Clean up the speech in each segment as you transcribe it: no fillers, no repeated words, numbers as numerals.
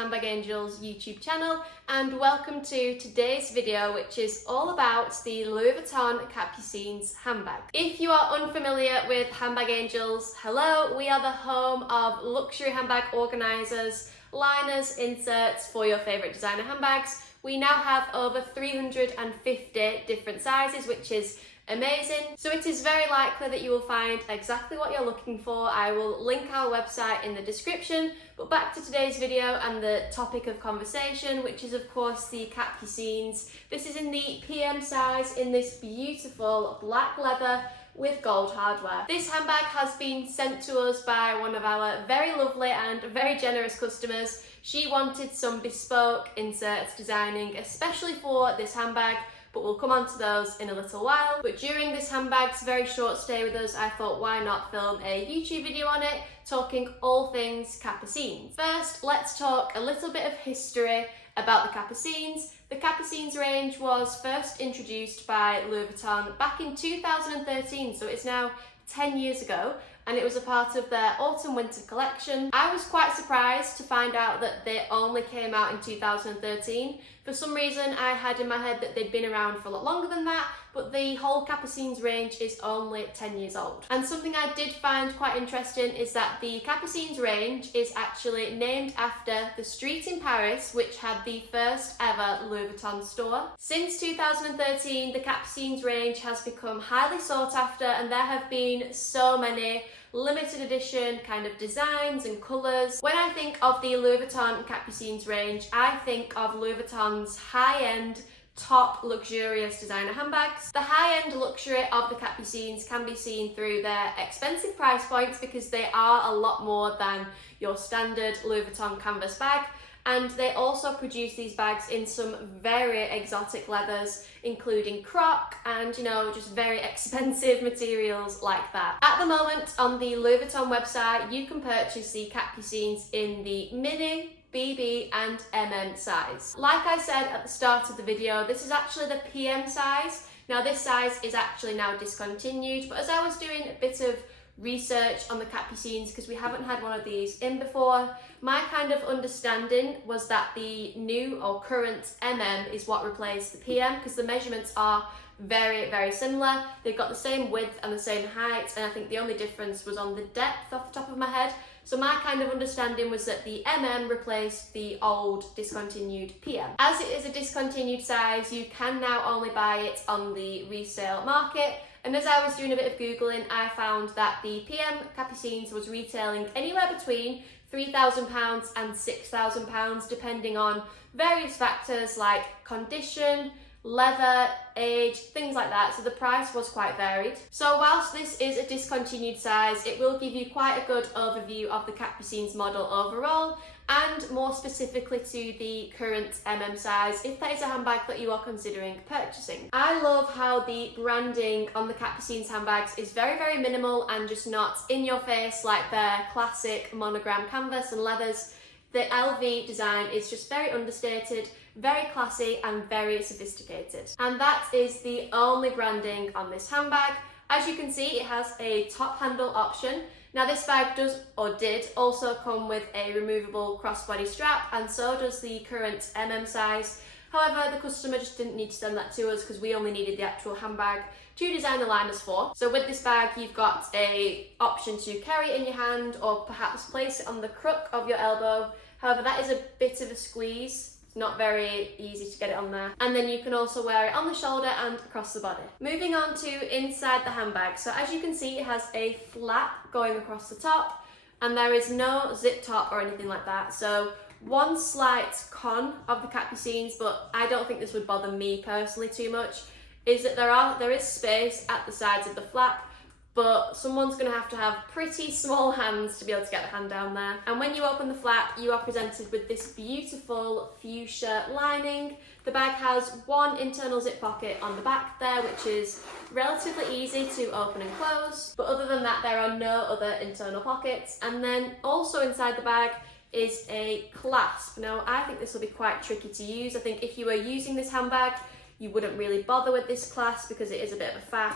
Handbag Angels YouTube channel and welcome to today's video, which is all about the Louis Vuitton Capucines handbag. If you are unfamiliar with Handbag Angels, hello, we are the home of luxury handbag organisers, liners, inserts for your favourite designer handbags. We now have over 350 different sizes, which is amazing. So it is very likely that you will find exactly what you're looking for. I will link our website in the description, but back to today's video and the topic of conversation, which is of course the Capucines. This is in the PM size in this beautiful black leather with gold hardware. This handbag has been sent to us by one of our very lovely and very generous customers. She wanted some bespoke inserts designing especially for this handbag, but we'll come on to those in a little while. But during this handbag's very short stay with us, I thought why not film a YouTube video on it, talking all things Capucines. First, let's talk a little bit of history about the Capucines. The Capucines range was first introduced by Louis Vuitton back in 2013, so it's now 10 years ago, and it was a part of their autumn-winter collection. I was quite surprised to find out that they only came out in 2013. For some reason, I had in my head that they'd been around for a lot longer than that, but the whole Capucines range is only 10 years old. And something I did find quite interesting is that the Capucines range is actually named after the street in Paris which had the first ever Louis Vuitton store. Since 2013, the Capucines range has become highly sought after, and there have been so many limited edition kind of designs and colours. When I think of the Louis Vuitton Capucines range, I think of Louis Vuitton's high-end, top luxurious designer handbags. The high-end luxury of the Capucines can be seen through their expensive price points because they are a lot more than your standard Louis Vuitton canvas bag. And they also produce these bags in some very exotic leathers, including croc and, just very expensive materials like that. At the moment, on the Louis Vuitton website, you can purchase the Capucines in the mini, BB and MM size. Like I said at the start of the video, this is actually the PM size. Now this size is actually now discontinued, but as I was doing a bit of research on the Capucines, because we haven't had one of these in before, my kind of understanding was that the new or current MM is what replaced the PM, because the measurements are very, very similar. They've got the same width and the same height, and I think the only difference was on the depth off the top of my head. So my kind of understanding was that the MM replaced the old discontinued PM. As it is a discontinued size, you can now only buy it on the resale market. And as I was doing a bit of Googling, I found that the PM Capucines was retailing anywhere between £3,000 and £6,000, depending on various factors like condition, leather, age, things like that. So the price was quite varied. So whilst this is a discontinued size, it will give you quite a good overview of the Capucines model overall, and more specifically to the current MM size, if that is a handbag that you are considering purchasing. I love how the branding on the Capucines handbags is very, very minimal and just not in your face like their classic monogram canvas and leathers. The LV design is just very understated, very classy and very sophisticated. And that is the only branding on this handbag. As you can see, it has a top handle option. Now this bag did also come with a removable crossbody strap, and so does the current MM size. However, the customer just didn't need to send that to us because we only needed the actual handbag to design the liners for. So with this bag, you've got an option to carry it in your hand or perhaps place it on the crook of your elbow. However, that is a bit of a squeeze. It's not very easy to get it on there. And then you can also wear it on the shoulder and across the body. Moving on to inside the handbag. So as you can see, it has a flap going across the top, and there is no zip top or anything like that. So one slight con of the Capucines, but I don't think this would bother me personally too much, is that there is space at the sides of the flap, but someone's going to have pretty small hands to be able to get the hand down there. And when you open the flap, you are presented with this beautiful fuchsia lining. The bag has one internal zip pocket on the back there, which is relatively easy to open and close, but other than that, there are no other internal pockets. And then also inside the bag is a clasp. Now, I think this will be quite tricky to use. I think if you were using this handbag, you wouldn't really bother with this clasp because it is a bit of a faff.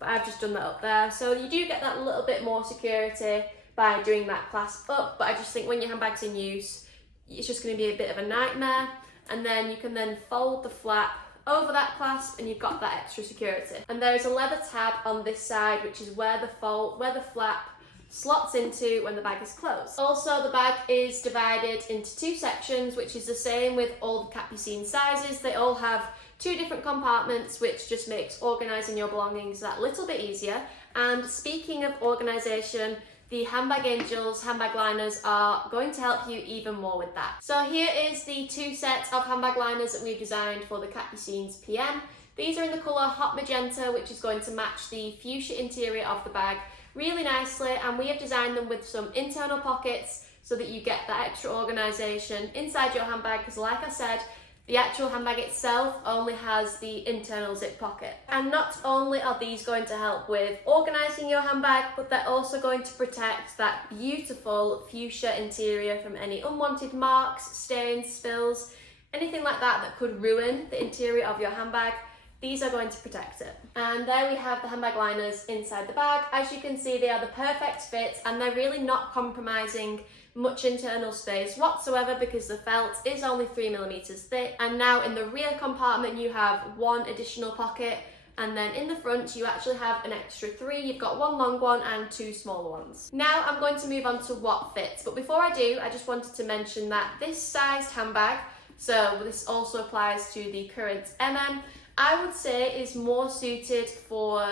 But I've just done that up there. So you do get that little bit more security by doing that clasp up, but I just think when your handbag's in use, it's just going to be a bit of a nightmare. And then you can then fold the flap over that clasp and you've got that extra security. And there is a leather tab on this side, which is where the flap slots into when the bag is closed. Also, the bag is divided into two sections, which is the same with all the Capucine sizes. They all have two different compartments, which just makes organising your belongings that little bit easier. And speaking of organisation, the Handbag Angels handbag liners are going to help you even more with that. So here is the two sets of handbag liners that we've designed for the Capucines PM. These are in the colour Hot Magenta, which is going to match the fuchsia interior of the bag really nicely, and we have designed them with some internal pockets so that you get that extra organisation inside your handbag, because like I said, the actual handbag itself only has the internal zip pocket. And not only are these going to help with organising your handbag, but they're also going to protect that beautiful fuchsia interior from any unwanted marks, stains, spills, anything like that that could ruin the interior of your handbag. These are going to protect it. And there we have the handbag liners inside the bag. As you can see, they are the perfect fit and they're really not compromising much internal space whatsoever because the felt is only 3mm thick. And now in the rear compartment you have one additional pocket, and then in the front you actually have an extra 3. You've got one long one and 2 smaller ones. Now I'm going to move on to what fits, but before I do, I just wanted to mention that this sized handbag, so this also applies to the current MM, I would say is more suited for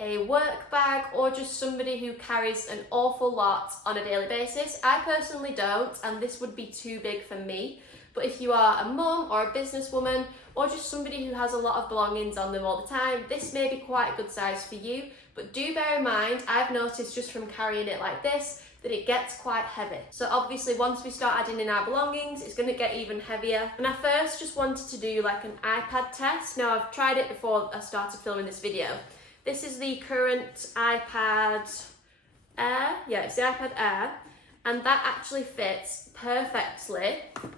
a work bag or just somebody who carries an awful lot on a daily basis. I personally don't, and this would be too big for me. But if you are a mum or a businesswoman or just somebody who has a lot of belongings on them all the time, this may be quite a good size for you. But do bear in mind, I've noticed just from carrying it like this, that it gets quite heavy. So obviously once we start adding in our belongings, it's going to get even heavier. And I first just wanted to do like an iPad test. Now I've tried it before I started filming this video. This is the current iPad Air. Yeah, it's the iPad Air. And that actually fits perfectly.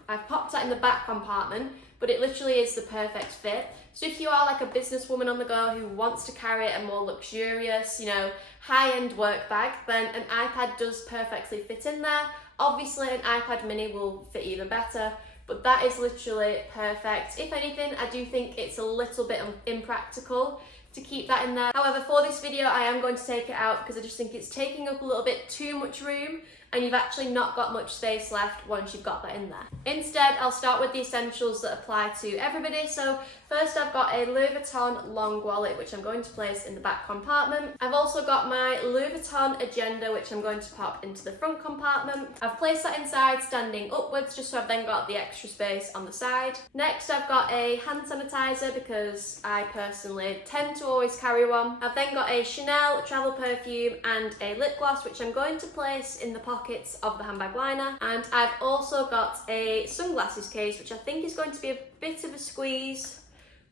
I've popped that in the back compartment, but it literally is the perfect fit. So if you are like a businesswoman on the go who wants to carry a more luxurious, high-end work bag, then an iPad does perfectly fit in there. Obviously an iPad mini will fit even better, but that is literally perfect. If anything, I do think it's a little bit impractical to keep that in there. However, for this video, I am going to take it out because I just think it's taking up a little bit too much room and you've actually not got much space left once you've got that in there. Instead, I'll start with the essentials that apply to everybody. So first I've got a Louis Vuitton long wallet, which I'm going to place in the back compartment. I've also got my Louis Vuitton agenda, which I'm going to pop into the front compartment. I've placed that inside standing upwards, just so I've then got the extra space on the side. Next, I've got a hand sanitizer because I personally tend to always carry one. I've then got a Chanel travel perfume and a lip gloss, which I'm going to place in the pockets of the handbag liner. And I've also got a sunglasses case, which I think is going to be a bit of a squeeze,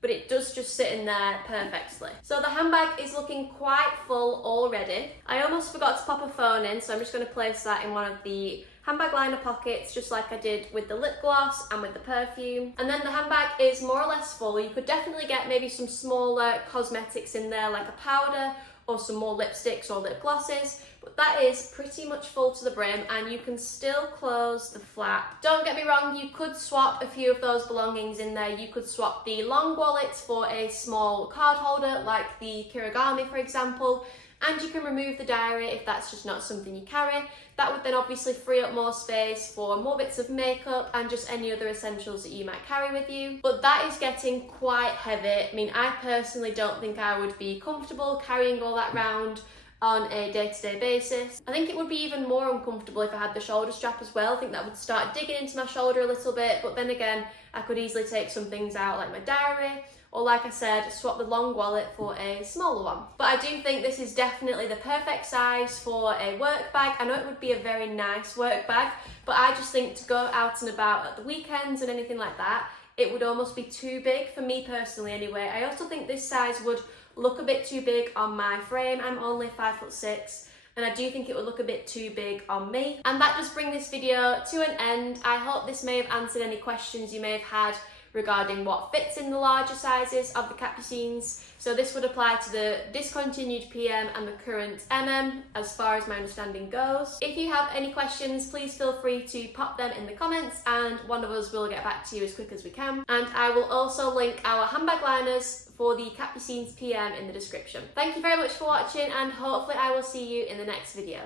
but it does just sit in there perfectly. So the handbag is looking quite full already. I almost forgot to pop a phone in, so I'm just going to place that in one of the handbag liner pockets, just like I did with the lip gloss and with the perfume. And then the handbag is more or less full. You could definitely get maybe some smaller cosmetics in there, like a powder or some more lipsticks or lip glosses, but that is pretty much full to the brim and you can still close the flap. Don't get me wrong, you could swap a few of those belongings in there. You could swap the long wallet for a small card holder like the Kirigami, for example, and you can remove the diary if that's just not something you carry. That would then obviously free up more space for more bits of makeup and just any other essentials that you might carry with you. But that is getting quite heavy. I mean, I personally don't think I would be comfortable carrying all that round on a day-to-day basis. I think it would be even more uncomfortable if I had the shoulder strap as well. I think that would start digging into my shoulder a little bit, but then again, I could easily take some things out like my diary, or like I said, swap the long wallet for a smaller one. But I do think this is definitely the perfect size for a work bag. I know it would be a very nice work bag, but I just think to go out and about at the weekends and anything like that, it would almost be too big for me personally anyway. I also think this size would look a bit too big on my frame. I'm only 5'6", and I do think it would look a bit too big on me. And that does bring this video to an end. I hope this may have answered any questions you may have had regarding what fits in the larger sizes of the Capucines. So this would apply to the discontinued PM and the current MM, as far as my understanding goes. If you have any questions, please feel free to pop them in the comments and one of us will get back to you as quick as we can. And I will also link our handbag liners for the Capucines PM in the description. Thank you very much for watching, and hopefully I will see you in the next video.